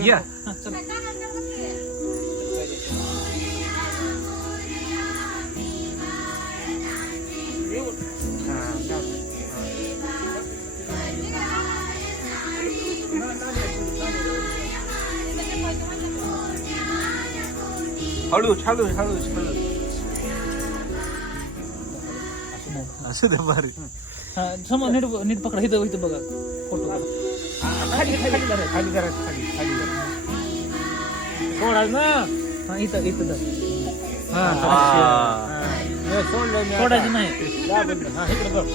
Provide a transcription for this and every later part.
या. हा, चला. हळू हळू हळू हळू. असं दे भारी. हा, समोर नीट नीट पकडा. इथं इथं बघा. फोटो. खाली खाली करा. खाली करा खाली खाली करा. सोडायच ना. हा इथं इथं धर. हा. हे. सोडलं मी. सोडायचं नाही. जा बंद. हा इकडे बघ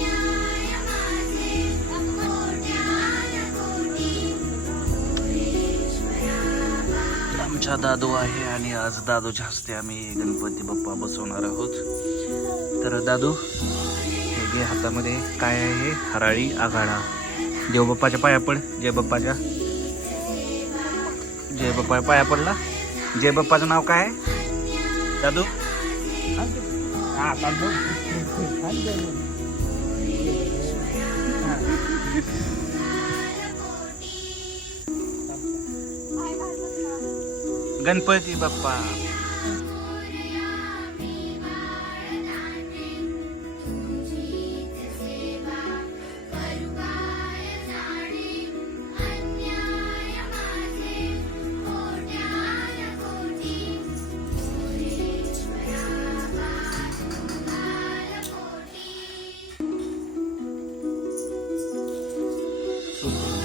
आमचा दादू आहे आणि आज दादूच्या हस्ते आम्ही गणपती बाप्पा बसवणार आहोत. तर दादू हे घे हातामध्ये. काय आहे? हे हराळी आघाडा देव बाप्पाच्या पाया पड. जय बाप्पाच्या. जय बाप्पा पाया पडला. जय बाप्पाचं नाव काय आहे? दादू. हा गणपती बाप्पा. Oh.